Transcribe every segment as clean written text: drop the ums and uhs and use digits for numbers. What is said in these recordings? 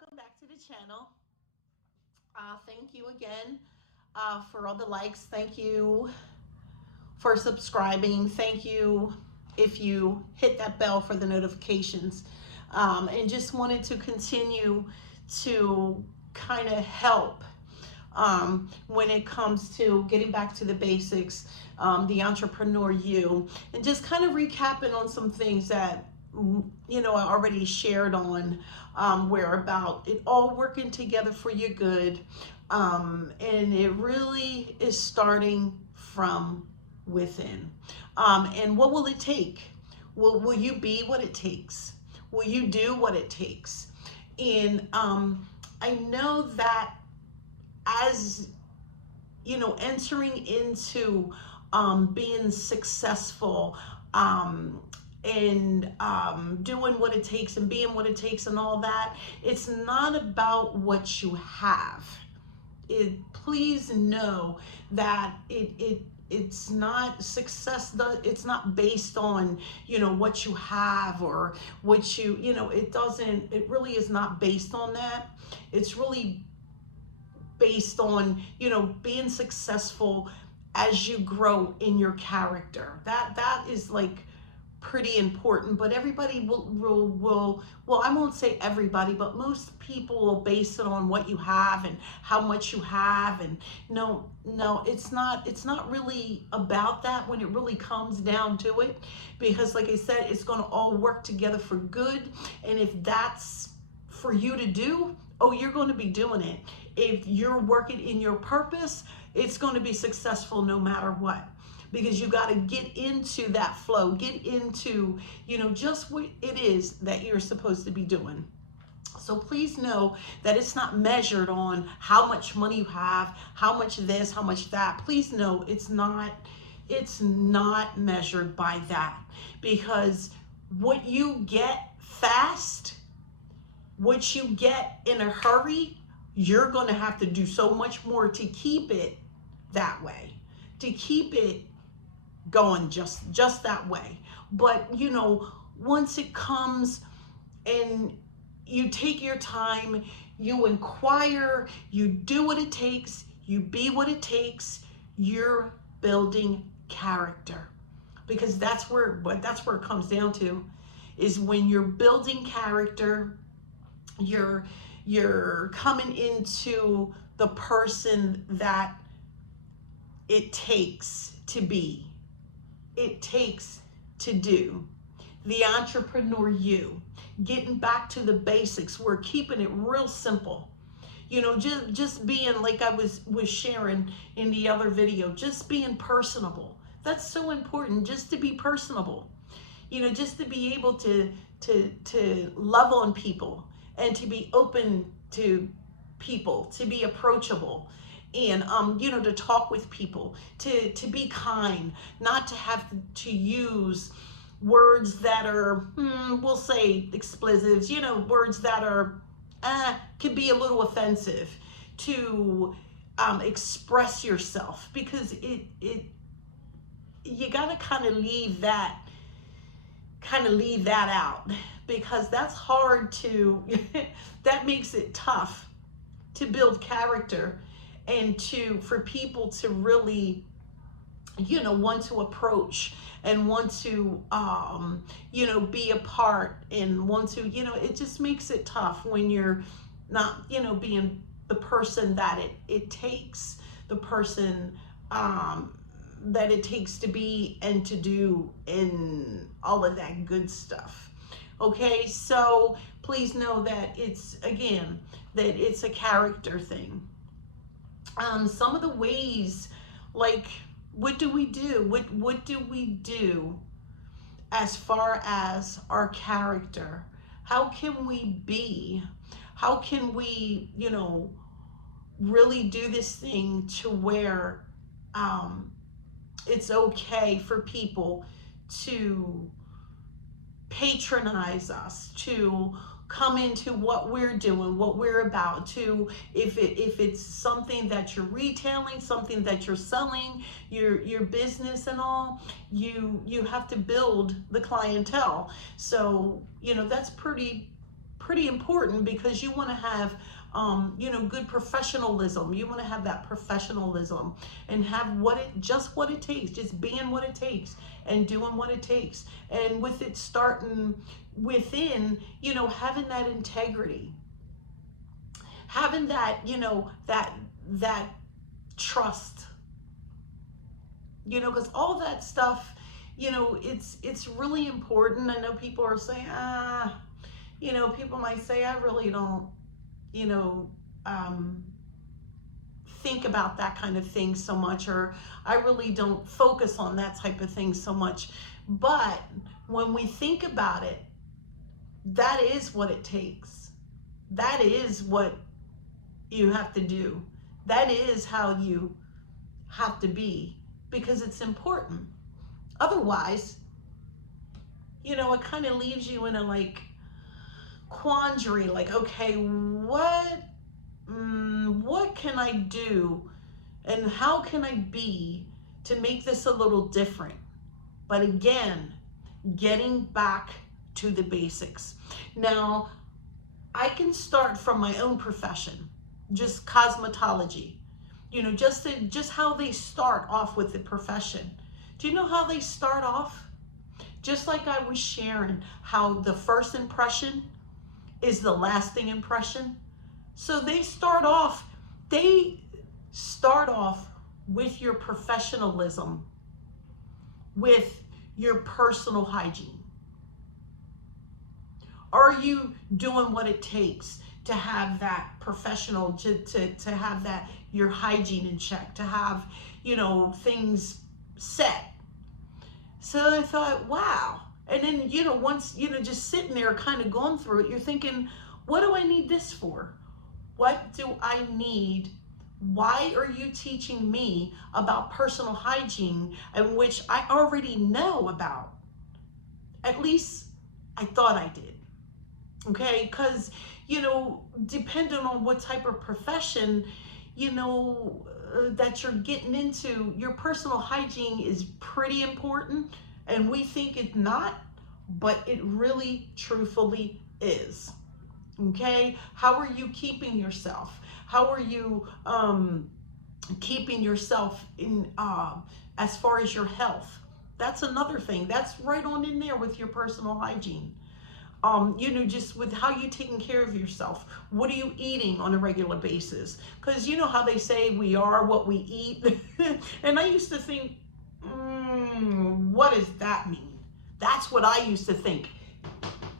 welcome back to the channel. Thank you again for all the likes. Thank you for subscribing. Thank you if you hit that bell for the notifications. And just wanted to continue to kind of help when it comes to getting back to the basics, the entrepreneur you, and just kind of recapping on some things that I already shared on, where about it all working together for your good, and it really is starting from within. And what will it take? Will you be what it takes? Will you do what it takes? And I know that as entering into being successful, and doing what it takes and being what it takes and all that, it's not about what you have. Please know that it's not success. It's not based on what you have or what it doesn't. It really is not based on that. It's really based on being successful as you grow in your character. That is like pretty important. But everybody will well, I won't say everybody, but most people will base it on what you have and how much you have. And no, it's not really about that when it really comes down to it, because like I said, it's going to all work together for good. And if that's for you to do, oh, you're going to be doing it. If you're working in your purpose, it's going to be successful no matter what, because you got to get into that flow, get into just what it is that you're supposed to be doing. So please know that it's not measured on how much money you have, how much this, how much that. Please know it's not measured by that, because what you get fast, what you get in a hurry, you're going to have to do so much more to keep it that way, to keep it going just that way. But once it comes and you take your time, you inquire, you do what it takes, you be what it takes, you're building character. Because that's where it comes down to, is when you're building character, you're coming into the person that it takes to be, it takes to do, the entrepreneur you, getting back to the basics. We're keeping it real simple. Just being, like I was sharing in the other video, just being personable. That's so important, just to be personable. Just to be able to love on people, and to be open to people, to be approachable, and to talk with people, to be kind, not to have to use words that are we'll say expletives, words that are could be a little offensive, to express yourself, because you got to kind of leave that out, because that's hard to that makes it tough to build character, and for people to really want to approach and want to be a part, and want to it just makes it tough when you're not being the person that it takes, the person that it takes to be and to do, and all of that good stuff. Okay, so please know that it's a character thing. Some of the ways, like, what do we do? What do we do as far as our character? How can we be? How can we, really do this thing to where it's okay for people to patronize us, to come into what we're doing, what we're about, to if it's something that you're retailing, something that you're selling, your business and all, you have to build the clientele. So that's pretty pretty important because you want to have good professionalism. You want to have that professionalism and have just what it takes, just being what it takes and doing what it takes. And with it starting within, having that integrity, having that, that trust, because all that stuff, it's really important. I know people are saying, people might say, I really don't, think about that kind of thing so much, or I really don't focus on that type of thing so much. But when we think about it, that is what it takes. That is what you have to do. That is how you have to be, because it's important. Otherwise, it kind of leaves you in a quandary, okay, what can I do and how can I be to make this a little different? But again, getting back to the basics. Now, I can start from my own profession, just cosmetology, just how they start off with the profession. Do you know how they start off? Just like I was sharing, how the first impression is the lasting impression. So they start off with your professionalism, with your personal hygiene. Are you doing what it takes to have that professional, to have that, your hygiene in check, to have, things set? So I thought, wow. And then, once, just sitting there kind of going through it, you're thinking, what do I need this for? What do I need? Why are you teaching me about personal hygiene, in which I already know about? At least I thought I did. Okay, because, depending on what type of profession, that you're getting into, your personal hygiene is pretty important. And we think it's not, but it really, truthfully is. Okay, how are you keeping yourself? How are you keeping yourself in as far as your health? That's another thing. That's right on in there with your personal hygiene. Just with how you taking care of yourself. What are you eating on a regular basis? Because you know how they say we are what we eat. And I used to think, what does that mean? That's what I used to think.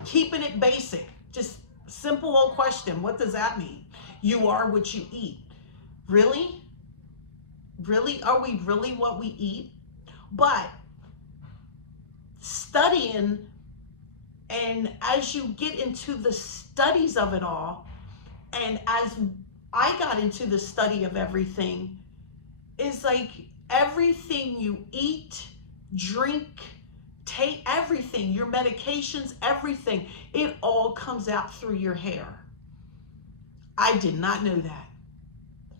Keeping it basic, just simple old question. What does that mean? You are what you eat. Really? Really? Are we really what we eat? But studying, and as you get into the studies of it all, and as I got into the study of everything, is like everything you eat, drink, take, everything, your medications, everything, it all comes out through your hair. I did not know that.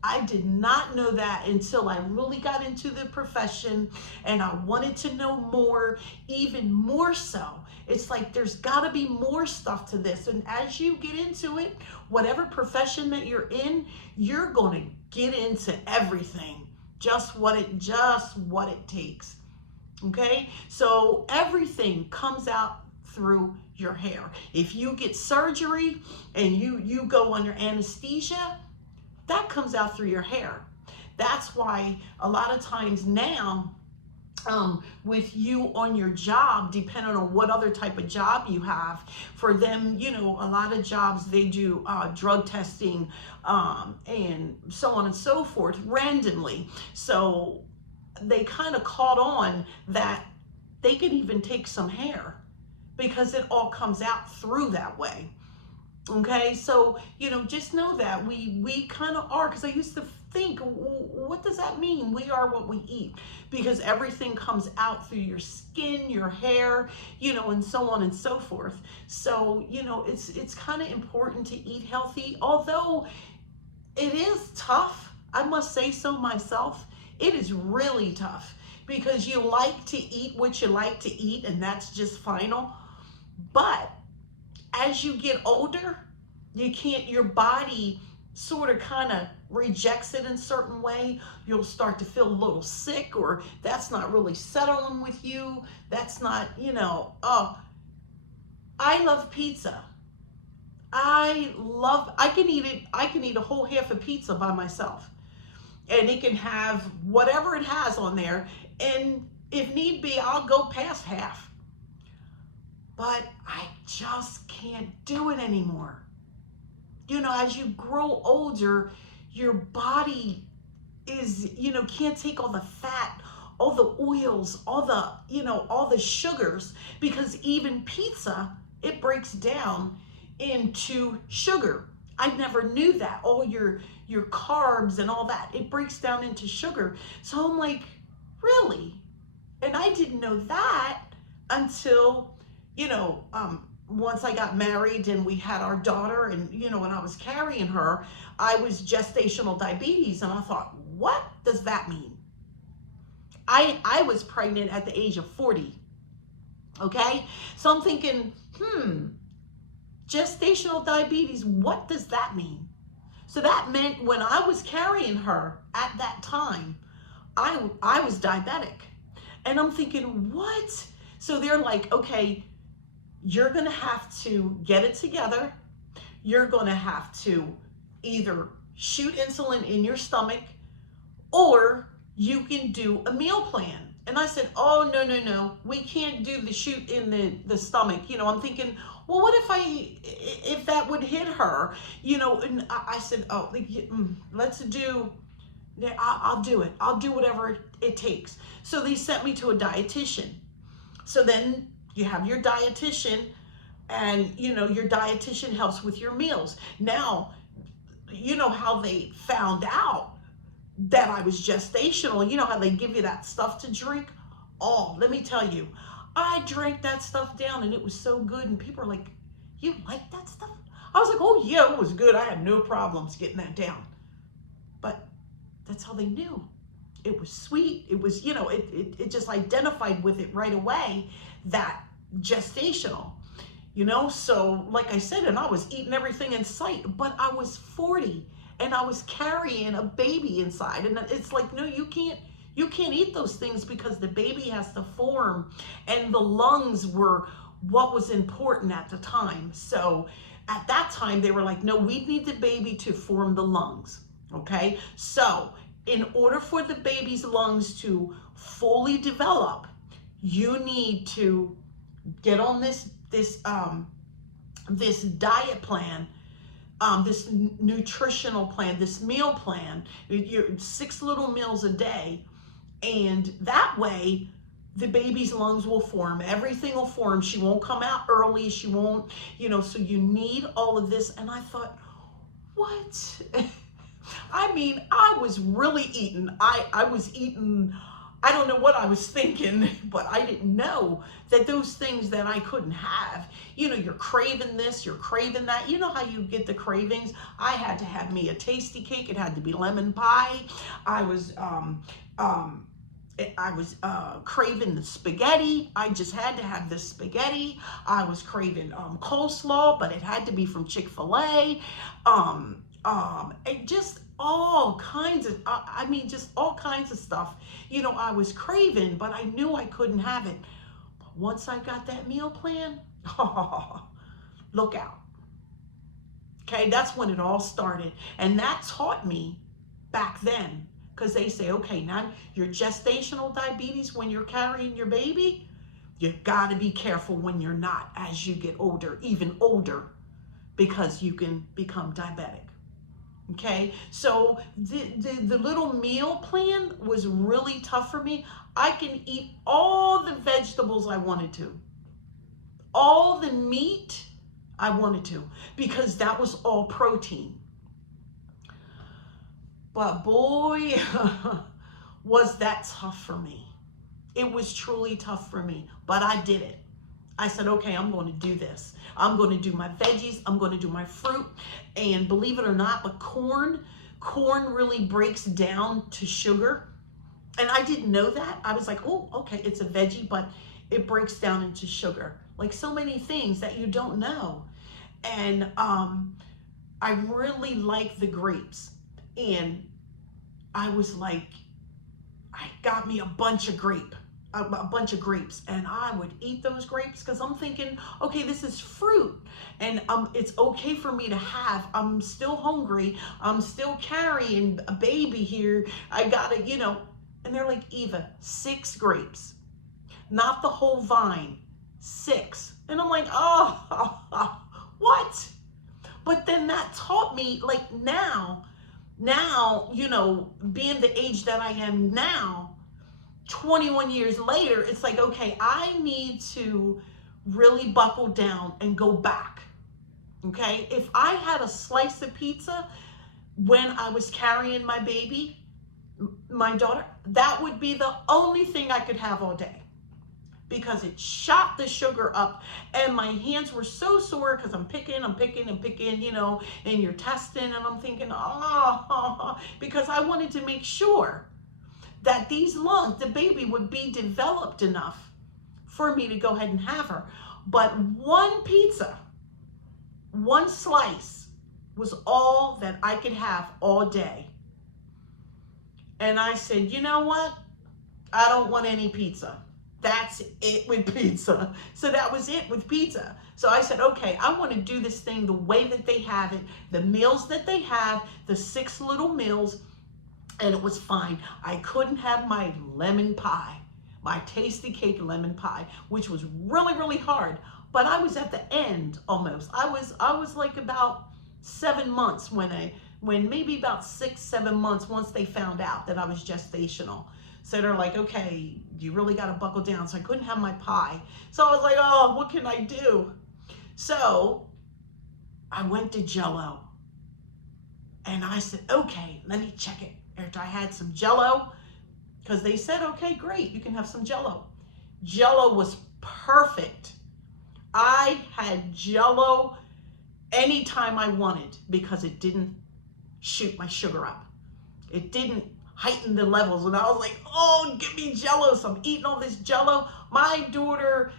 I did not know that until I really got into the profession and I wanted to know more, even more so. It's like there's got to be more stuff to this. And as you get into it, whatever profession that you're in, you're going to get into everything. Just what it takes. Okay? So everything comes out through your hair. If you get surgery and you go under anesthesia, that comes out through your hair. That's why a lot of times now, with you on your job, depending on what other type of job you have, for them, a lot of jobs, they do drug testing and so on and so forth randomly. So they kind of caught on that they could even take some hair because it all comes out through that way. Okay, so, just know that we kind of are, because I used to think, what does that mean? We are what we eat, because everything comes out through your skin, your hair, and so on and so forth. So, it's kind of important to eat healthy, although it is tough. I must say so myself. It is really tough because you like to eat what you like to eat, and that's just final. But As you get older, you can't, your body sort of kind of rejects it in a certain way. You'll start to feel a little sick, or that's not really settling with you. That's not, oh, I love pizza. I can eat it. I can eat a whole half of pizza by myself. And it can have whatever it has on there. And if need be, I'll go past half. But I just can't do it anymore. As you grow older, your body is, can't take all the fat, all the oils, all the sugars, because even pizza, it breaks down into sugar. I never knew that. All your carbs and all that, it breaks down into sugar. So I'm like, really? And I didn't know that until, once I got married and we had our daughter, and, when I was carrying her, I was gestational diabetes. And I thought, what does that mean? I was pregnant at the age of 40. Okay. So I'm thinking, gestational diabetes, what does that mean? So that meant when I was carrying her at that time, I was diabetic. And I'm thinking, what? So they're like, okay, you're going to have to get it together. You're going to have to either shoot insulin in your stomach, or you can do a meal plan. And I said, oh, no. We can't do the shoot in the stomach. I'm thinking, well, what if that would hit her? And I said, oh, let's do, I'll do it. I'll do whatever it takes. So they sent me to a dietitian. So then you have your dietitian, and, your dietitian helps with your meals. Now, how they found out that I was gestational, how they give you that stuff to drink. Oh, let me tell you, I drank that stuff down, and it was so good. And people are like, you like that stuff? I was like, oh yeah, it was good. I had no problems getting that down. But that's how they knew. It was sweet. It was, it just identified with it right away, that gestational, so like I said, and I was eating everything in sight, but I was 40 and I was carrying a baby inside. And it's like, no, you can't eat those things, because the baby has to form, and the lungs were what was important at the time. So at that time they were like, no, we need the baby to form the lungs. Okay. So in order for the baby's lungs to fully develop, you need to get on this diet plan, this nutritional plan, this meal plan, your 6 little meals a day. And that way the baby's lungs will form, everything will form. She won't come out early. She won't, so you need all of this. And I thought, what? I mean, I was really eating. I was eating, I don't know what I was thinking, but I didn't know that those things that I couldn't have, you're craving this, you're craving that. You know how you get the cravings? I had to have me a tasty cake. It had to be lemon pie. I was craving the spaghetti. I just had to have this spaghetti. I was craving coleslaw, but it had to be from Chick-fil-A. And just all kinds of, just all kinds of stuff, I was craving, but I knew I couldn't have it. But once I got that meal plan, look out. Okay, that's when it all started. And that taught me back then, because they say, okay, now your gestational diabetes, when you're carrying your baby, you got to be careful when you're not, as you get older, even older, because you can become diabetic. Okay, so the little meal plan was really tough for me. I can eat all the vegetables I wanted to, all the meat I wanted to, because that was all protein. But boy, was that tough for me. It was truly tough for me, but I did it. I said, okay, I'm going to do this. I'm going to do my veggies. I'm going to do my fruit. And believe it or not, but corn really breaks down to sugar. And I didn't know that. I was like, oh, okay, it's a veggie, but it breaks down into sugar. Like so many things that you don't know. And I really like the grapes. And I was like, I got me a bunch of grapes, and I would eat those grapes because I'm thinking, okay, this is fruit, and it's okay for me to have. I'm still hungry. I'm still carrying a baby here. I gotta, and they're like, Eva, 6 grapes, not the whole vine, 6. And I'm like, oh, what? But then that taught me, like, now, being the age that I am now, 21 years later, it's like, okay, I need to really buckle down and go back. Okay. If I had a slice of pizza when I was carrying my baby, my daughter, that would be the only thing I could have all day, because it shot the sugar up, and my hands were so sore because I'm picking, and you're testing, and I'm thinking, because I wanted to make sure that these lungs, the baby, would be developed enough for me to go ahead and have her. But one pizza, one slice was all that I could have all day. And I said, you know what? I don't want any pizza. That's it with pizza. So that was it with pizza. So I said, okay, I want to do this thing the way that they have it, the meals that they have, the 6 little meals, and it was fine. I couldn't have my lemon pie, my tasty cake lemon pie, which was really, really hard. But I was at the end almost. I was like about 7 months when maybe about 6, 7 months, once they found out that I was gestational. So they're like, okay, you really got to buckle down. So I couldn't have my pie. So I was like, oh, what can I do? So I went to Jell-O, and I said, okay, let me check it. After I had some Jell-O, because they said, okay, great, you can have some Jell-O. Jell-O was perfect. I had Jell-O anytime I wanted because it didn't shoot my sugar up. It didn't heighten the levels. And I was like, oh, give me Jell-O. So I'm eating all this Jell-O. My daughter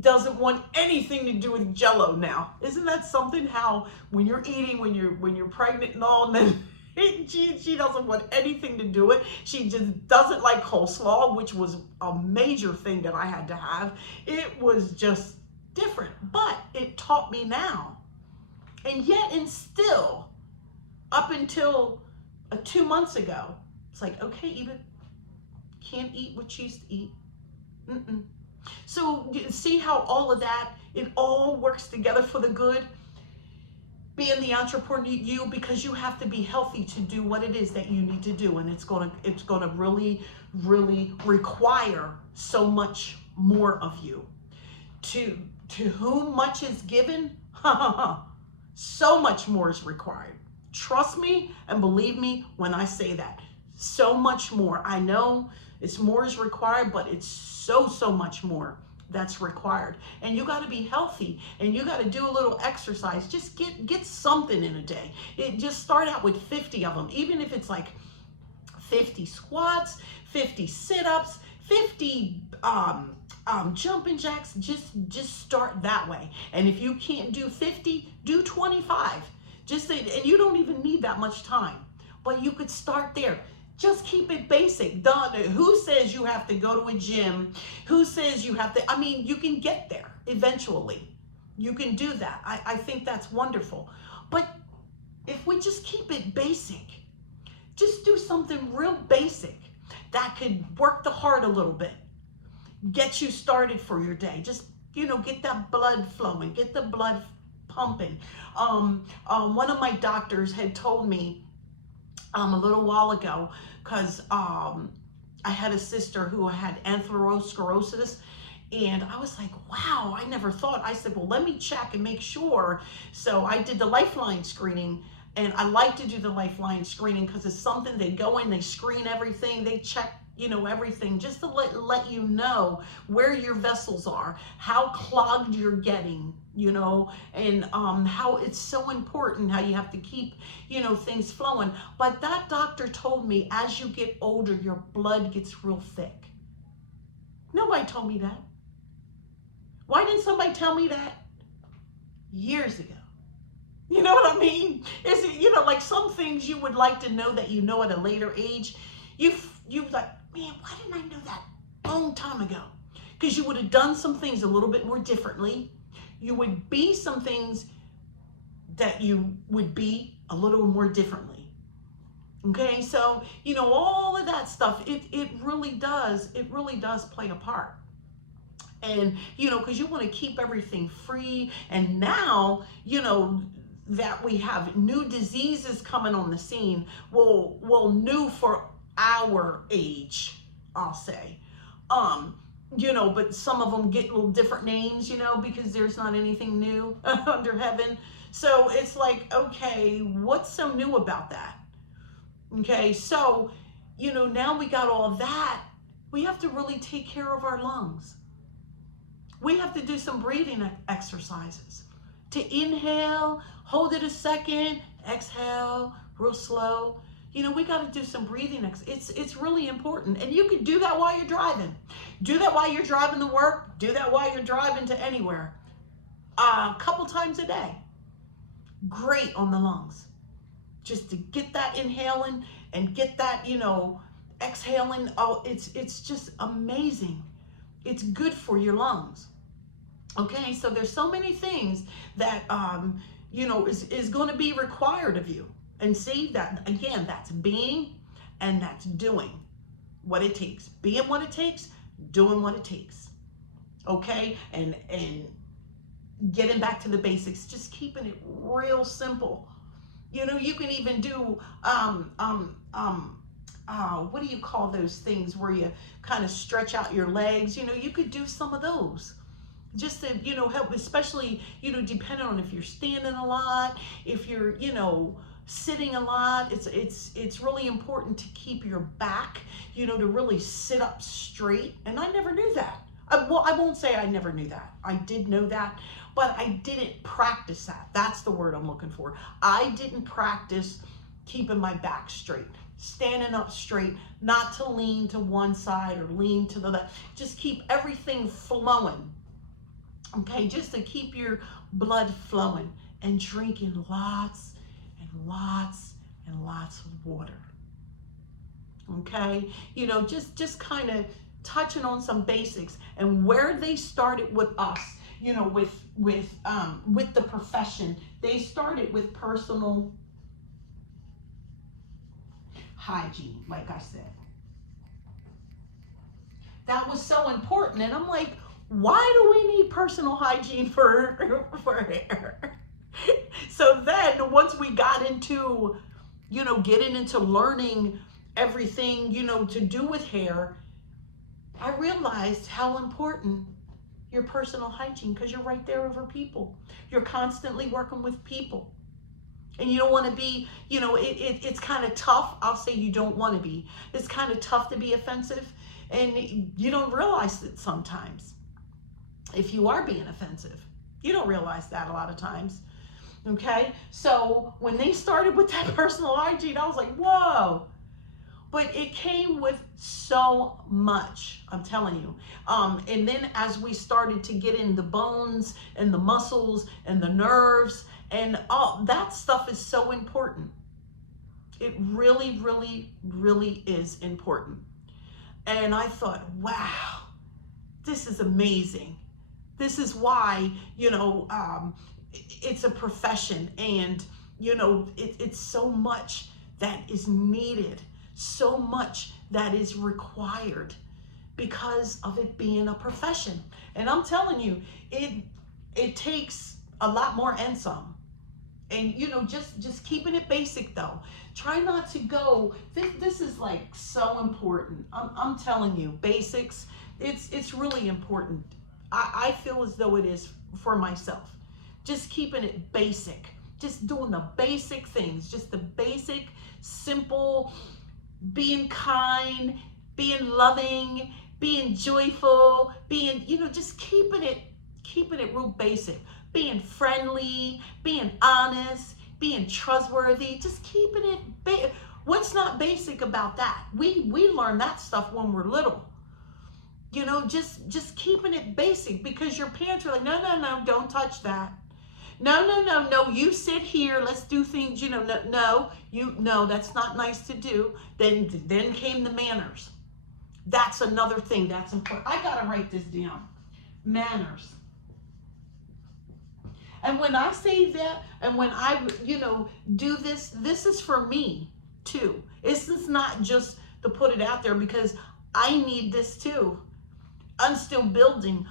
doesn't want anything to do with Jell-O now. Isn't that something, how when you're eating, when you're pregnant and all, and then she doesn't want anything to do with it. She just doesn't like coleslaw, which was a major thing that I had to have. It was just different, but it taught me now. And yet, and still, up until 2 months ago, it's like, okay, Eva, can't eat what you used to eat. So you see how all of that, it all works together for the good. Being the entrepreneur, because you have to be healthy to do what it is that you need to do, and it's gonna really, really require so much more of you. To whom much is given, so much more is required. Trust me and believe me when I say that. So much more. I know it's more is required, but it's so much more that's required. And you got to be healthy, and you got to do a little exercise. Just get something in a day. Just start out with 50 of them, even if it's like 50 squats, 50 sit-ups, 50 jumping jacks. Just start that way. And if you can't do 50, do 25. And you don't even need that much time, but you could start there. Just keep it basic. Who says you have to go to a gym? Who says you have to? I mean, you can get there eventually. You can do that. I think that's wonderful. But if we just keep it basic, just do something real basic that could work the heart a little bit, get you started for your day. Just, get that blood flowing, get the blood pumping. One of my doctors had told me a little while ago, because I had a sister who had atherosclerosis, and I was like, wow, I never thought. I said, well, let me check and make sure. So I did the Lifeline screening, and I like to do the Lifeline screening because it's something, they go in, they screen everything, they check everything, just to let you know where your vessels are, how clogged you're getting, and how it's so important, how you have to keep, things flowing. But that doctor told me, as you get older, your blood gets real thick. Nobody told me that. Why didn't somebody tell me that years ago. You know what I mean? Is it, you know, like some things you would like to know that you know at a later age. You like, man, why didn't I know that a long time ago? Because you would have done some things a little bit more differently. You would be some things that you would be a little more differently. Okay, so you know, all of that stuff, it really does play a part. And you know, because you want to keep everything free. And now, you know, that we have new diseases coming on the scene, well, new for our age, I'll say. You know, but some of them get little different names, you know, because there's not anything new under heaven. So it's like, okay, what's so new about that? Okay, so, you know, now we got all that. We have to really take care of our lungs. We have to do some breathing exercises. To inhale, hold it a second, exhale, real slow. You know, we got to do some breathing. It's really important. And you can do that while you're driving. Do that while you're driving to work. Do that while you're driving to anywhere. A couple times a day. Great on the lungs. Just to get that inhaling and get that, you know, exhaling. Oh, it's just amazing. It's good for your lungs. Okay, so there's so many things that, you know, is going to be required of you. And see that, again, that's being and that's doing what it takes. Being what it takes, doing what it takes. Okay, and getting back to the basics, just keeping it real simple. You know, you can even do, what do you call those things where you kind of stretch out your legs? You know, you could do some of those. Just to, you know, help, especially, you know, depending on if you're standing a lot, if you're, you know, sitting a lot. It's really important to keep your back, you know, to really sit up straight. And I never knew that. Well, I won't say I never knew that. I did know that, but I didn't practice that. That's the word I'm looking for. I didn't practice keeping my back straight, standing up straight, not to lean to one side or lean to the left. Just keep everything flowing. Okay, just to keep your blood flowing, and drinking lots and lots and lots of water. Okay, you know, just kind of touching on some basics and where they started with us. You know, with the profession, they started with personal hygiene, like I said. That was so important, and I'm like, why do we need personal hygiene for hair? So then once we got into, you know, getting into learning everything, you know, to do with hair, I realized how important your personal hygiene, because you're right there over people. You're constantly working with people. And you don't want to be, you know, it's kind of tough. I'll say you don't want to be. It's kind of tough to be offensive. And you don't realize it sometimes. If you are being offensive, you don't realize that a lot of times. Okay, so when they started with that personal hygiene, I was like, whoa. But it came with so much, I'm telling you. And then as we started to get in the bones and the muscles and the nerves and all that stuff is so important. It really, really, really is important. And I thought, wow, this is amazing. This is why, you know, it's a profession, and, you know, it's so much that is needed, so much that is required because of it being a profession. And I'm telling you, it takes a lot more and some. And, you know, just keeping it basic though. Try not to go, this is like so important. I'm telling you, basics, it's really important. I feel as though it is for myself. Just keeping it basic. Just doing the basic things. Just the basic, simple, being kind, being loving, being joyful, being, you know, just keeping it real basic. Being friendly, being honest, being trustworthy, just keeping it what's not basic about that? We learn that stuff when we're little. You know, just keeping it basic, because your parents are like, no, don't touch that. No, you sit here, let's do things, no, that's not nice to do. Then came the manners. That's another thing that's important. I gotta write this down. Manners. And when I say that, and when I, do this, this is for me too. This is not just to put it out there, because I need this too. I'm still building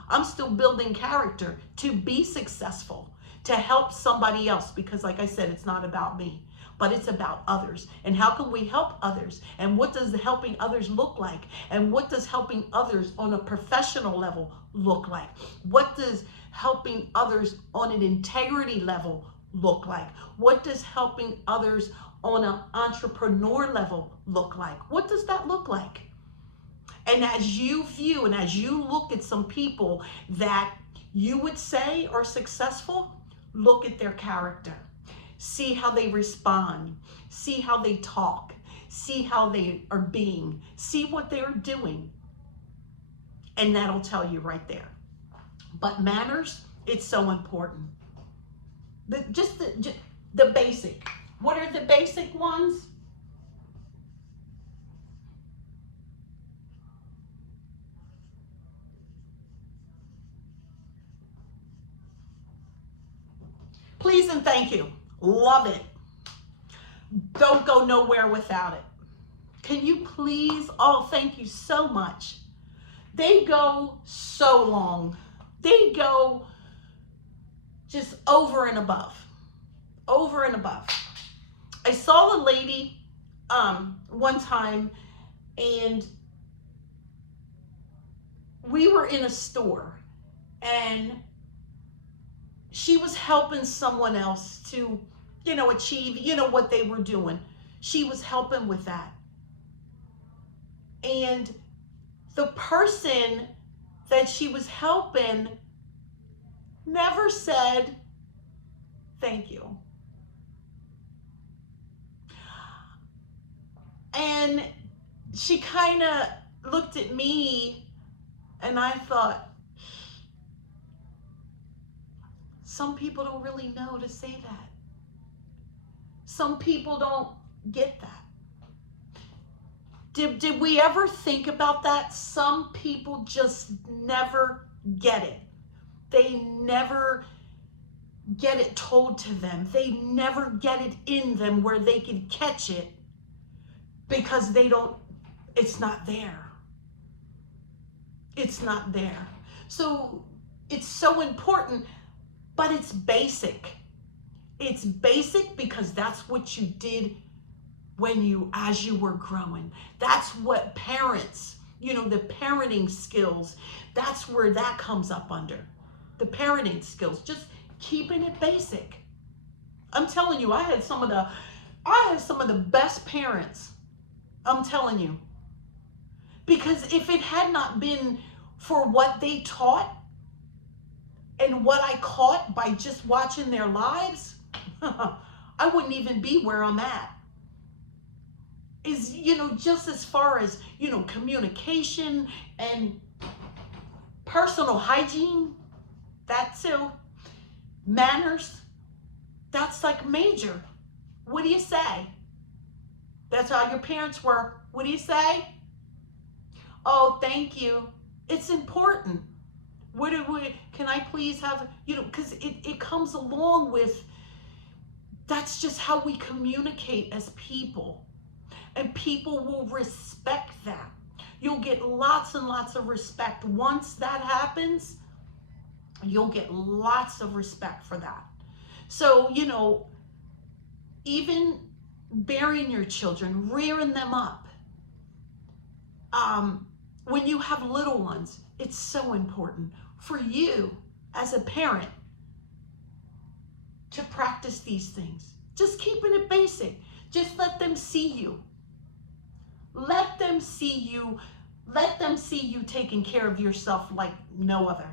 character to be successful, to help somebody else, because like I said, it's not about me, but it's about others. And how can we help others? And what does helping others look like? And what does helping others on a professional level look like? What does helping others on an integrity level look like? What does helping others on an entrepreneur level look like? What does that look like? And as you view and as you look at some people that you would say are successful, look at their character. See how they respond. See how they talk. See how they are being. See what they're doing. And that'll tell you right there. But manners, it's so important. Just the basic. What are the basic ones? Please and thank you. Love it. Don't go nowhere without it. Can you please? Oh, thank you so much. They go so long. They go just over and above. Over and above. I saw a lady one time, and we were in a store, and she was helping someone else to, achieve, what they were doing. She was helping with that. And the person that she was helping never said, thank you. And she kind of looked at me, and I thought, some people don't really know to say that. Some people don't get that. Did we ever think about that? Some people just never get it. They never get it told to them. They never get it in them where they can catch it, because it's not there. It's not there. So it's so important. But it's basic. It's basic because that's what you did as you were growing. That's what parents, the parenting skills, that's where that comes up under. The parenting skills, just keeping it basic. I'm telling you, I had some of the best parents. I'm telling you. Because if it had not been for what they taught, and what I caught by just watching their lives, I wouldn't even be where I'm at. Is, just as far as, communication and personal hygiene, that too. Manners, that's like major. What do you say? That's how your parents were. What do you say? Oh, thank you. It's important. Can I please have, because it comes along with, that's just how we communicate as people. And people will respect that. You'll get lots and lots of respect. Once that happens, you'll get lots of respect for that. So, even bearing your children, rearing them up. When you have little ones, it's so important for you as a parent to practice these things. Just keeping it basic. Just let them see you. Let them see you. Let them see you taking care of yourself like no other.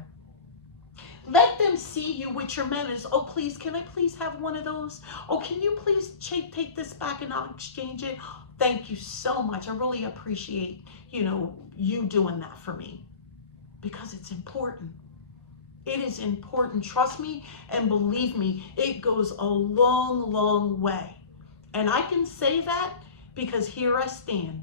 Let them see you with your manners. Oh, please, can I please have one of those? Oh, can you please take this back and I'll exchange it? Thank you so much. I really appreciate, you doing that for me, because it's important. It is important. Trust me and believe me, it goes a long, long way. And I can say that because here I stand.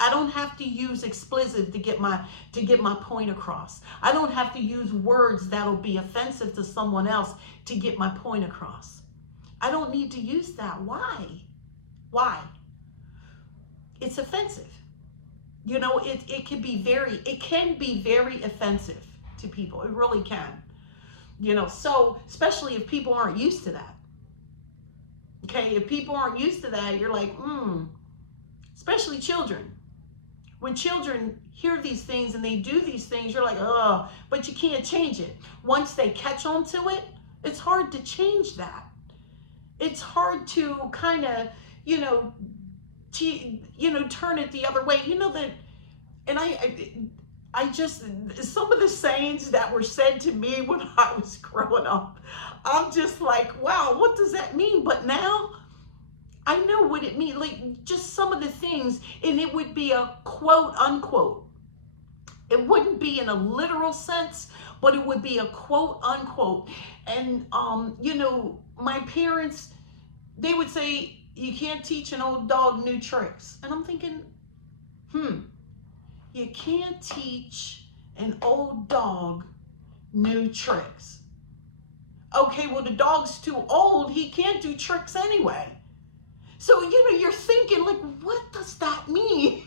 I don't have to use explicit to get my point across. I don't have to use words that'll be offensive to someone else to get my point across. I don't need to use that. Why? Why? It's offensive. You know, it can be very offensive to people. It really can. You know, so especially if people aren't used to that. Okay, if people aren't used to that, you're like, especially children. When children hear these things and they do these things, you're like, oh, but you can't change it. Once they catch on to it, it's hard to change that. It's hard to kind of, turn it the other way. You know that, and I just, some of the sayings that were said to me when I was growing up, I'm just like, wow, what does that mean? But now I know what it means, like just some of the things, and it would be a quote unquote. It wouldn't be in a literal sense, but it would be a quote unquote. And, my parents, they would say, you can't teach an old dog new tricks. And I'm thinking, you can't teach an old dog new tricks. Okay, well, the dog's too old. He can't do tricks anyway. So, you're thinking, like, what does that mean?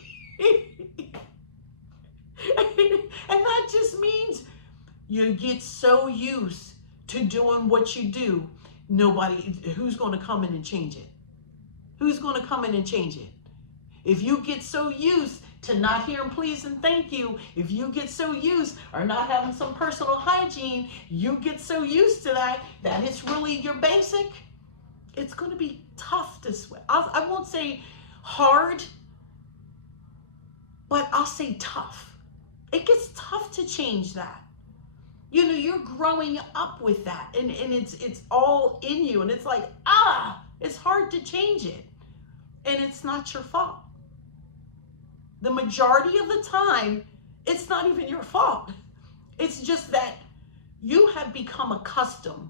And that just means you get so used to doing what you do, who's going to come in and change it? Who's going to come in and change it? If you get so used to not hearing please and thank you, if you get so used or not having some personal hygiene, you get so used to that it's really your basic, it's going to be tough to switch. I won't say hard, but I'll say tough. It gets tough to change that. You're growing up with that, and it's all in you, and it's like, it's hard to change it, and it's not your fault. The majority of the time, it's not even your fault. It's just that you have become accustomed,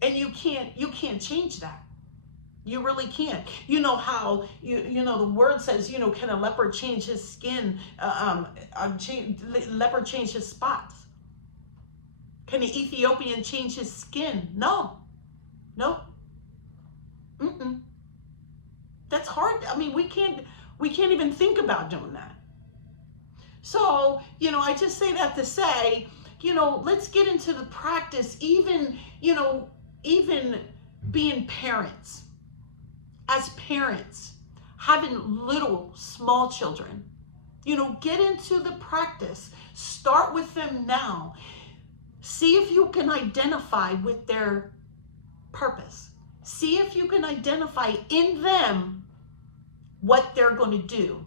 and you can't change that. You really can't. You know how the word says, can a leopard change his skin? Leopard change his spots? Can an Ethiopian change his skin? No. That's hard. I mean, we can't even think about doing that. So, I just say that to say, let's get into the practice, even being parents. As parents, having little, small children, get into the practice. Start with them now. See if you can identify with their purpose. See if you can identify in them what they're going to do.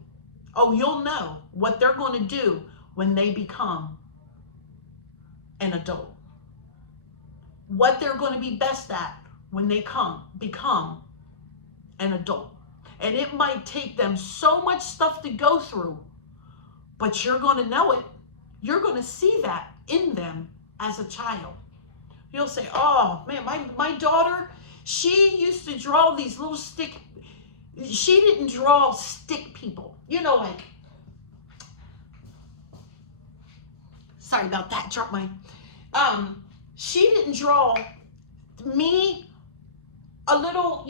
Oh, you'll know what they're going to do when they become an adult. What they're going to be best at when they become an adult. And it might take them so much stuff to go through, but you're going to know it. You're going to see that in them as a child. You'll say, oh man, my daughter, she used to draw these little she didn't draw stick people. Like, sorry about that, drop my, she didn't draw me a little,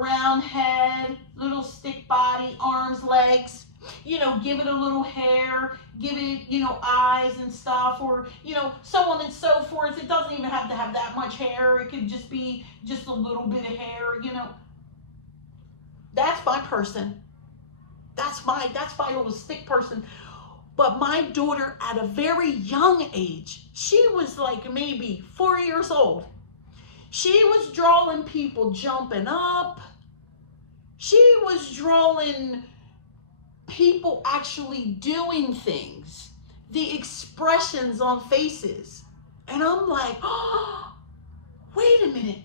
round head, little stick body, arms, legs, give it a little hair, give it, eyes and stuff, or, so on and so forth. It doesn't even have to have that much hair. It could just be just a little bit of hair, That's my person. That's my little stick person. But my daughter, at a very young age, she was like maybe 4 years old. She was drawing people jumping up. She was drawing people actually doing things, the expressions on faces. And I'm like, oh, wait a minute.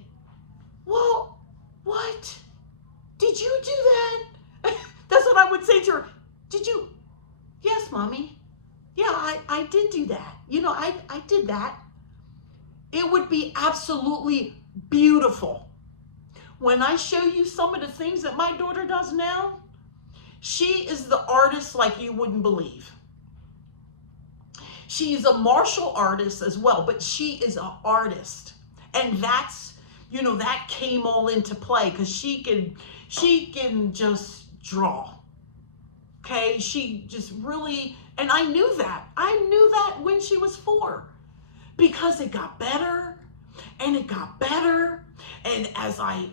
Well, what? Did you do that? That's what I would say to her. Did you? Yes, Mommy. Yeah, I did do that. did that, it would be absolutely beautiful. When I show you some of the things that my daughter does now, she is the artist like you wouldn't believe. She's a martial artist as well, but she is an artist. And that's, that came all into play because she can just draw. Okay, she just really, and I knew that. I knew that when she was 4 because it got better and it got better. And as I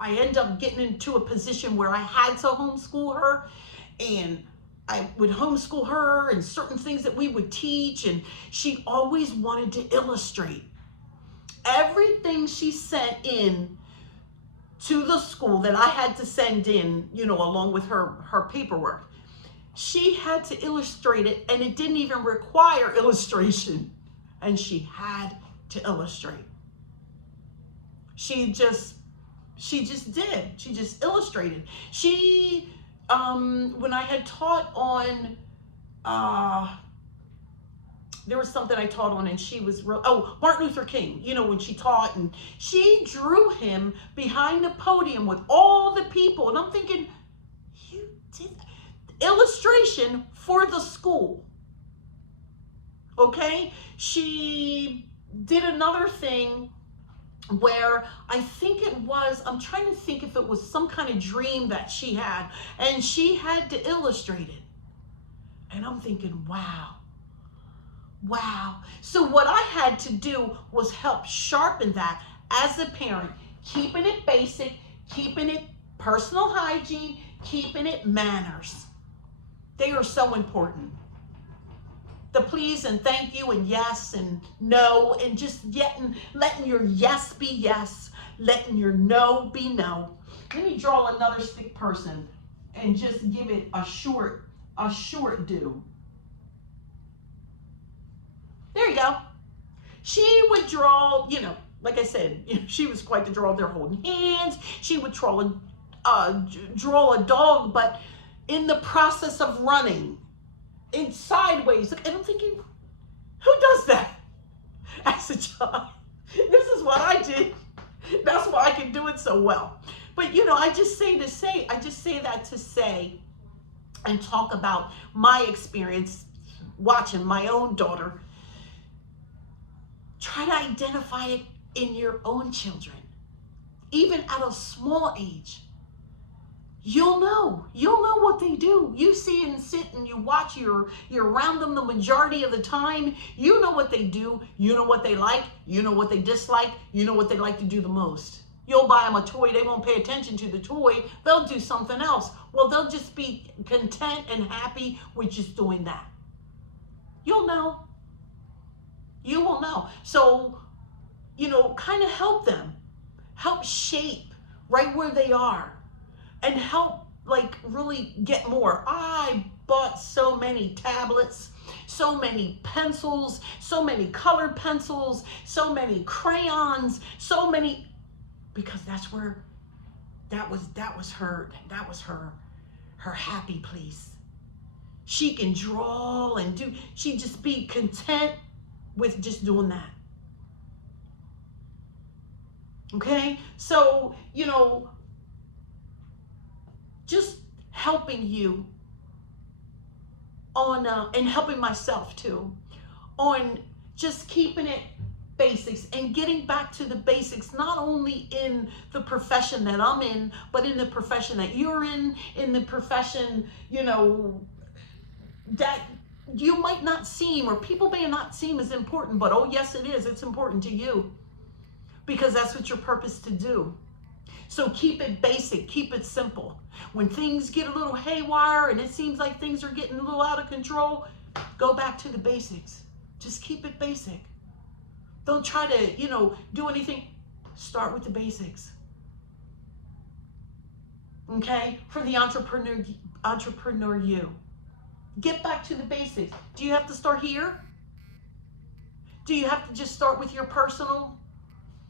ended up getting into a position where I had to homeschool her, and I would homeschool her and certain things that we would teach, and she always wanted to illustrate. Everything she sent in to the school that I had to send in, along with her paperwork, she had to illustrate it, and it didn't even require illustration, and she had to illustrate. She just did. She just illustrated. She, when I had taught on, there was something I taught on, and she was Martin Luther King, when she taught, and she drew him behind the podium with all the people. And I'm thinking, you did that. Illustration for the school. Okay? She did another thing where I'm trying to think if it was some kind of dream that she had, and she had to illustrate it. And I'm thinking, wow. So what I had to do was help sharpen that as a parent, keeping it basic, keeping it personal hygiene, keeping it manners. They are so important. The please and thank you and yes and no, and just letting your yes be yes, letting your no be no. Let me draw another stick person and just give it a short do. There you go. She would draw, like I said, she was quite the draw. They're holding hands. She would draw a dog, but in the process of running, in sideways. And I'm thinking, who does that as a child? This is what I did. That's why I can do it so well. But I just say that to say and talk about my experience watching my own daughter. Try to identify it in your own children, even at a small age. You'll know what they do. You see and sit and you watch, you're around them the majority of the time. You know what they do. You know what they like. You know what they dislike. You know what they like to do the most. You'll buy them a toy. They won't pay attention to the toy. They'll do something else. Well, they'll just be content and happy with just doing that. You'll know. You will know. So, kind of help them. Help shape right where they are. And help, really get more. I bought so many tablets, so many pencils, so many colored pencils, so many crayons, because that was her happy place. She can draw and she'd just be content with just doing that. Okay? So, just helping you on, and helping myself too, on just keeping it basics and getting back to the basics, not only in the profession that I'm in, but in the profession that you're in the profession, that you might not seem, or people may not seem as important, but oh yes it is, it's important to you, because that's what your purpose to do. So keep it basic, keep it simple. When things get a little haywire and it seems like things are getting a little out of control, go back to the basics. Just keep it basic. Don't try to, do anything. Start with the basics. Okay? For the entrepreneur you. Get back to the basics. Do you have to start here? Do you have to just start with your personal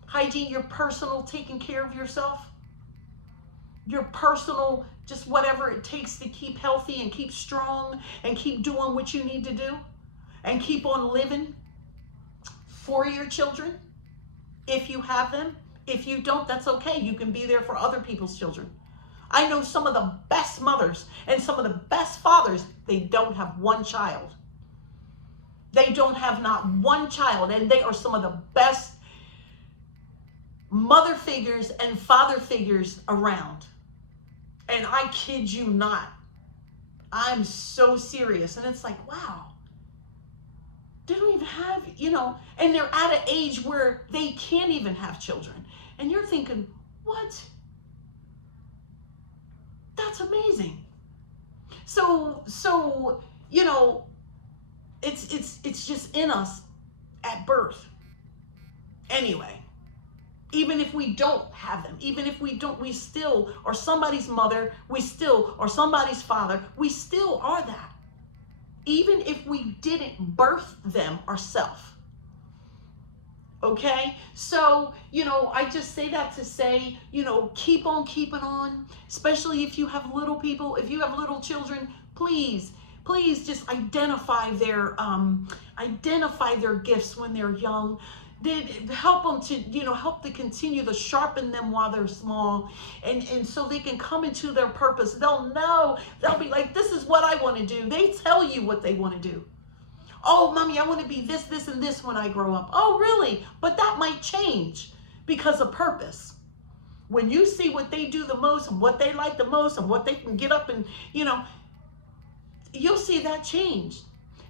hygiene, your personal taking care of yourself? Your personal, just whatever it takes to keep healthy and keep strong and keep doing what you need to do? and keep on living for your children if you have them. If you don't, that's okay. You can be there for other people's children. I know some of the best mothers and some of the best fathers, they don't have one child. They don't have not one child, and they are some of the best mother figures and father figures around. And I kid you not. I'm so serious. And it's like, wow. They don't even have, and they're at an age where they can't even have children. And you're thinking, what? That's amazing. So it's just in us at birth. Anyway, even if we don't have them, even if we don't, we still are somebody's mother, we still are somebody's father, we still are that. Even if we didn't birth them ourselves. Okay? So, I just say that to say, keep on keeping on, especially if you have little people, if you have little children, please just identify their gifts when they're young. Help them to, help to continue to sharpen them while they're small, and so they can come into their purpose. They'll know, they'll be like, this is what I want to do. They tell you what they want to do. Oh, mommy, I want to be this, this, and this when I grow up. Oh, really? But that might change because of purpose. When you see what they do the most and what they like the most and what they can get up and, you'll see that change.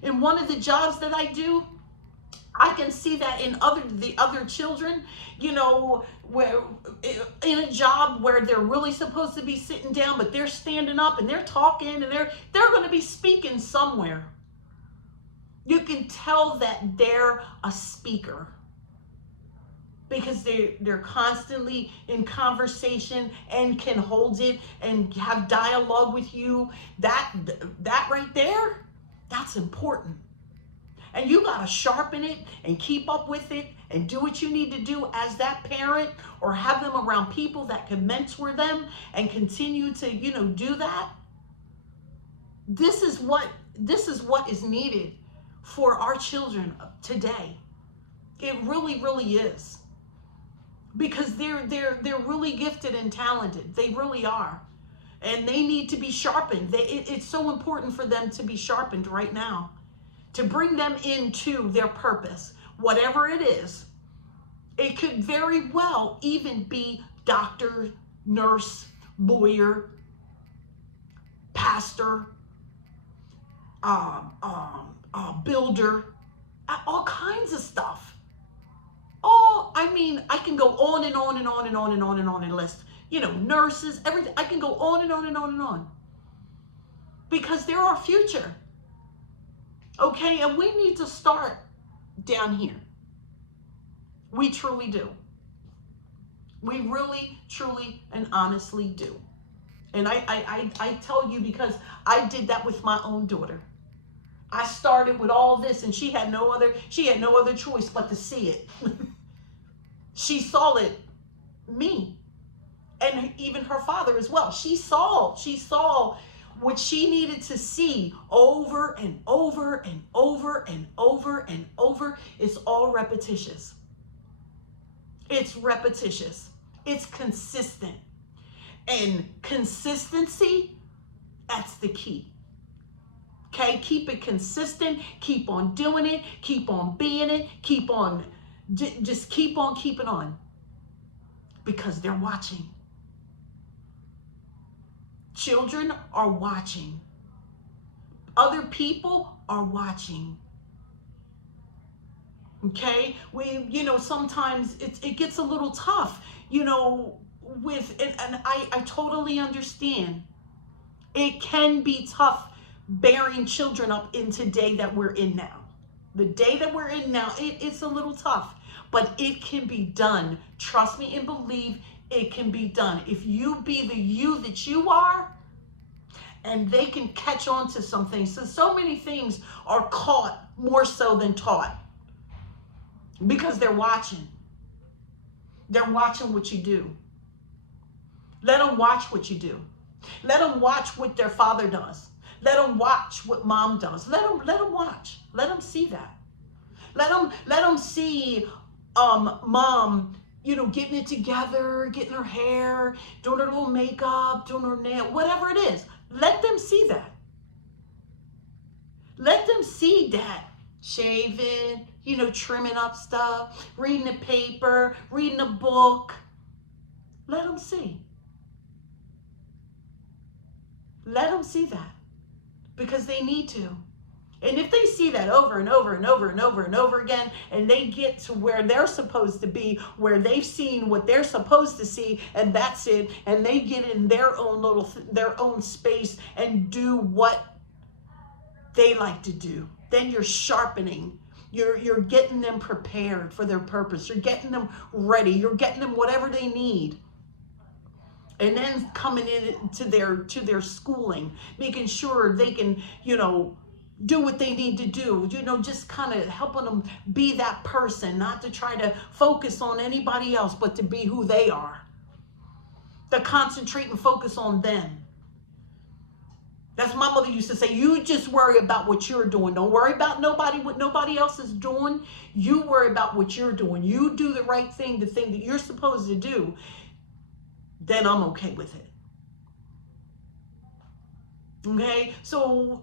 In one of the jobs that I do, I can see that in the other children, where in a job where they're really supposed to be sitting down, but they're standing up and they're talking and they're going to be speaking somewhere. You can tell that they're a speaker because they're constantly in conversation and can hold it and have dialogue with you. That right there, that's important. And you got to sharpen it and keep up with it and do what you need to do as that parent, or have them around people that can mentor them and continue to, do that. This is what is needed for our children today. It really, really is. Because they're really gifted and talented. They really are. And they need to be sharpened. It's so important for them to be sharpened right now, to bring them into their purpose, whatever it is. It could very well even be doctor, nurse, lawyer, pastor, builder, all kinds of stuff. I can go on and on and on and on and on and on and list, nurses, everything. I can go on and on and on and on. Because they're our future. Okay, and we need to start down here. We truly do. We really, truly, and honestly do. And I tell you, because I did that with my own daughter. I started with all this, and she had no other choice but to see it. She saw it, me, and even her father as well. She saw what she needed to see over and over and over and over and over. It's all repetitious. It's repetitious. It's consistent. And consistency, that's the key. Okay, keep it consistent, keep on doing it, keep on being it, just keep on keeping on. Because they're watching. Children are watching. Other people are watching. Okay, sometimes it gets a little tough, and I totally understand. It can be tough bearing children up in today that we're in now. The day that we're in now, it's a little tough, but it can be done. Trust me and believe it can be done. If you be the you that you are, and they can catch on to some things. So many things are caught more so than taught, because they're watching. They're watching what you do. Let them watch what you do. Let them watch what their father does. Let them watch what mom does. Let them watch. Let them see that. Let them see mom, getting it together, getting her hair, doing her little makeup, doing her nail, whatever it is. Let them see that. Let them see that. Shaving, trimming up stuff, reading the paper, reading a book. Let them see. Let them see that. Because they need to. And if they see that over and over and over and over and over again, and they get to where they're supposed to be, where they've seen what they're supposed to see, and that's it, and they get in their own space and do what they like to do, then you're sharpening. You're getting them prepared for their purpose. You're getting them ready. You're getting them whatever they need. And then coming into their schooling, making sure they can, do what they need to do, just kind of helping them be that person, not to try to focus on anybody else, but to be who they are. To concentrate and focus on them. That's my mother used to say, you just worry about what you're doing. Don't worry about what nobody else is doing. You worry about what you're doing. You do the right thing, the thing that you're supposed to do. Then I'm okay with it. Okay? So,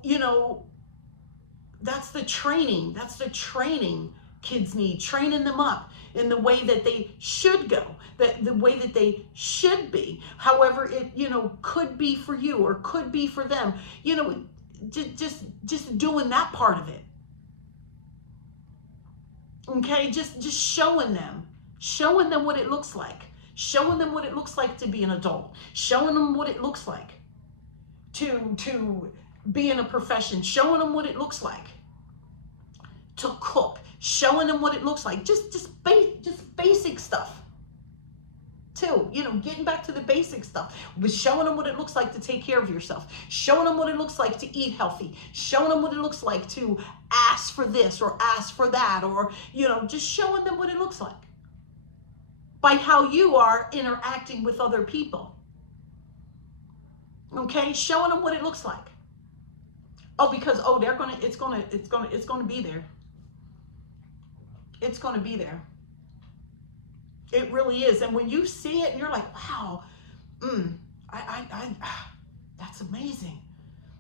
that's the training. That's the training kids need. Training them up in the way that they should go, the way that they should be. However, it, could be for you or could be for them. Just doing that part of it. Okay? Just showing them what it looks like. Showing them what it looks like to be an adult. Showing them what it looks like to be in a profession. Showing them what it looks like to cook. Showing them what it looks like. Just basic stuff. Too, getting back to the basic stuff. But showing them what it looks like to take care of yourself. Showing them what it looks like to eat healthy. Showing them what it looks like to ask for this or ask for that. Or, just showing them what it looks like. By how you are interacting with other people. Okay, showing them what it looks like. Because it's gonna be there. It's gonna be there. It really is. And when you see it and you're like, wow, that's amazing.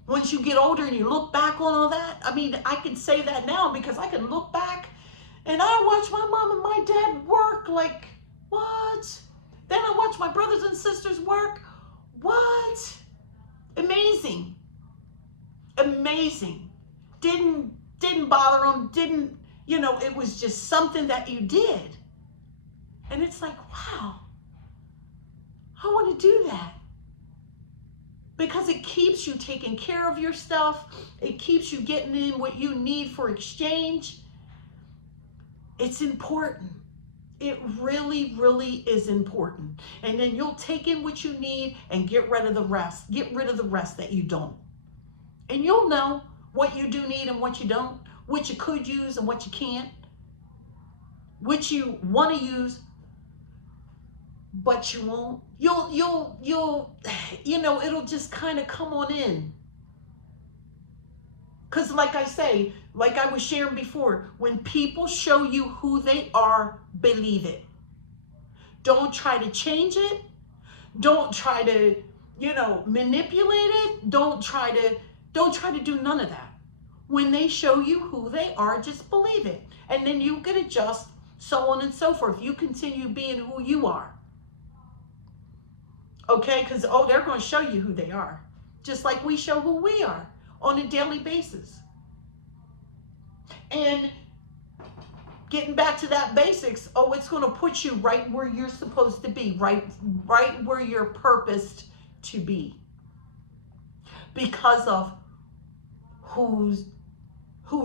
Once you get older and you look back on all that, I can say that now because I can look back and I watch my mom and my dad work like, what? Then I watch my brothers and sisters work. What? Amazing. Amazing. Didn't bother them. It was just something that you did. And it's like, wow, I want to do that. Because it keeps you taking care of your stuff. It keeps you getting in what you need for exchange. It's important. It really, really is important. And then you'll take in what you need and get rid of the rest. Get rid of the rest that you don't. And you'll know what you do need and what you don't. What you could use and what you can't. What you want to use, but you won't. It'll just kind of come on in. Because like I say, like I was sharing before, when people show you who they are, believe it. Don't try to change it. Don't try to, manipulate it. Don't try to do none of that. When they show you who they are, just believe it. And then you can adjust, so on and so forth. You continue being who you are. Okay? Because, they're going to show you who they are. Just like we show who we are on a daily basis. And getting back to that basics, it's going to put you right where you're supposed to be, right where you're purposed to be. Because of who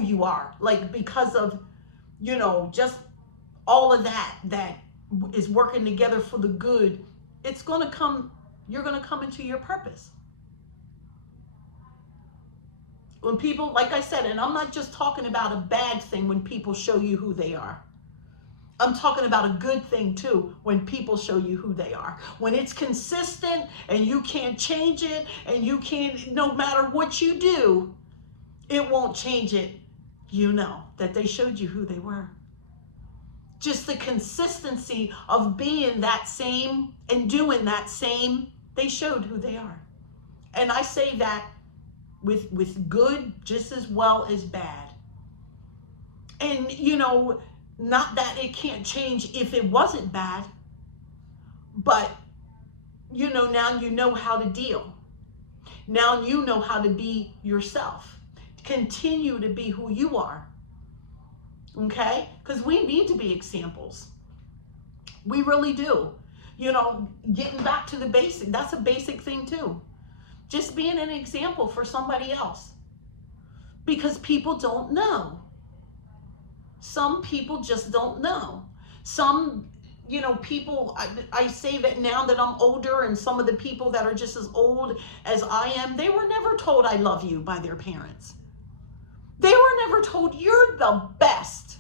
you are. Like, because of, just all of that is working together for the good. You're going to come into your purpose. When people, like I said, and I'm not just talking about a bad thing when people show you who they are. I'm talking about a good thing too, when people show you who they are. When it's consistent and you can't change it, and you can't, no matter what you do, it won't change it. You know that they showed you who they were. Just the consistency of being that same and doing that same, they showed who they are. And I say that with good just as well as bad. And, you know, not that it can't change if it wasn't bad, but, you know, now you know how to deal. Now you know how to be yourself. Continue to be who you are. Okay? Because we need to be examples. We really do. You know, getting back to the basic, that's a basic thing too. Just being an example for somebody else. Because people don't know. Some people just don't know. Some, you know, people, I say that now that I'm older, and some of the people that are just as old as I am, they were never told I love you by their parents. They were never told you're the best.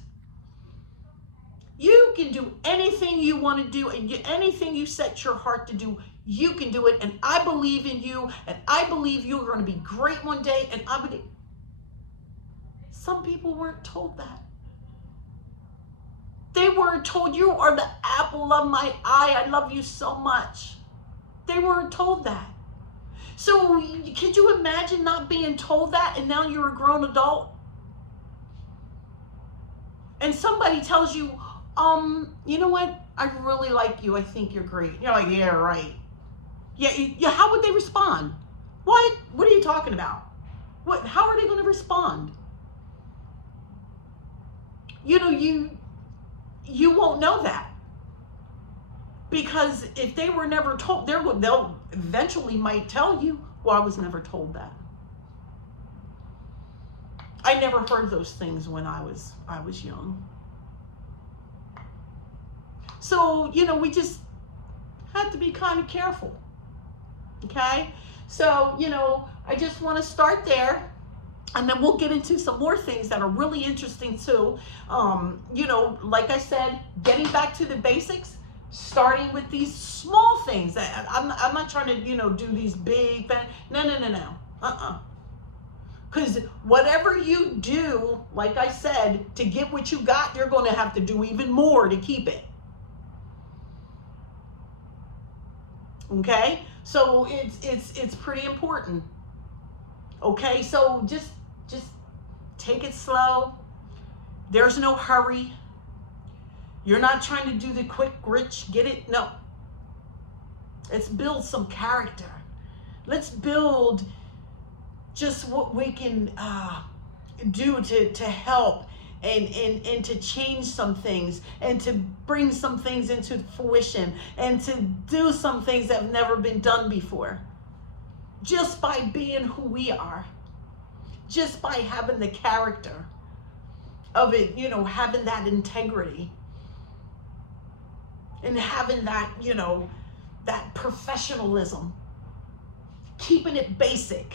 You can do anything you want to do, and anything you set your heart to do, you can do it. And I believe in you, and I believe you're going to be great one day. And I believe. Some people weren't told that. They weren't told you are the apple of my eye. I love you so much. They weren't told that. So could you imagine not being told that, and now you're a grown adult? And somebody tells you, you know what? I really like you. I think you're great. You're like, yeah, right. Yeah. How would they respond? What? What are you talking about? What? How are they going to respond? You know, you won't know that, because if they were never told, they'll eventually might tell you, well, I was never told that. I never heard those things when I was young. So, you know, we just have to be kind of careful. Okay? So, you know, I just want to start there. And then we'll get into some more things that are really interesting too. You know, like I said, getting back to the basics, starting with these small things. I'm not trying to, you know, do these big things. No. Because whatever you do, like I said, to get what you got, you're going to have to do even more to keep it. Okay? So it's pretty important. Okay? So just take it slow. There's no hurry. You're not trying to do the quick rich, get it. No. Let's build some character. Let's build just what we can do to help and to change some things, and to bring some things into fruition, and to do some things that have never been done before. Just by being who we are. Just by having the character of it, you know, having that integrity, and having that, you know, that professionalism, keeping it basic,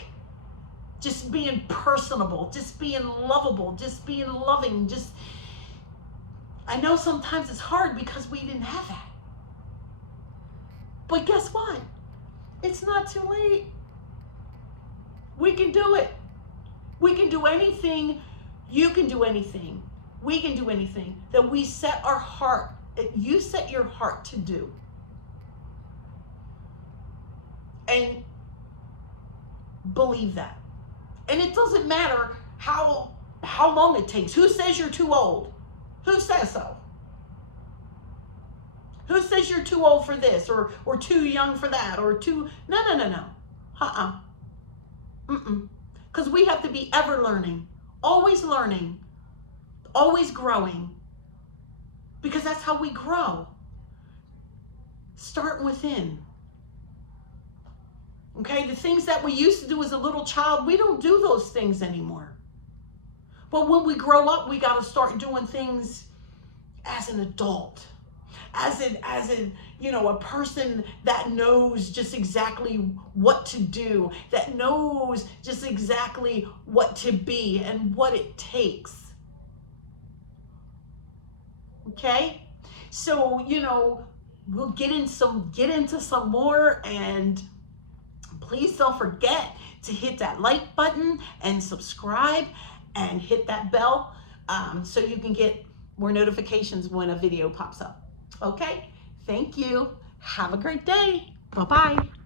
just being personable, just being lovable, just being loving. Just, I know sometimes it's hard because we didn't have that. But guess what? It's not too late. We can do it. We can do anything. You can do anything. We can do anything that we set our heart, that you set your heart to do. And believe that. And it doesn't matter how long it takes. Who says you're too old? Who says so? Who says you're too old for this, or too young for that, or too... No. Because we have to be ever learning, always growing. Because that's how we grow. Start within. Okay, the things that we used to do as a little child, we don't do those things anymore. But when we grow up, we got to start doing things as an adult. As in, you know, a person that knows just exactly what to do, that knows just exactly what to be and what it takes. Okay? So, we'll get into some more, and please don't forget to hit that like button and subscribe and hit that bell, so you can get more notifications when a video pops up. Okay, thank you. Have a great day. Bye-bye.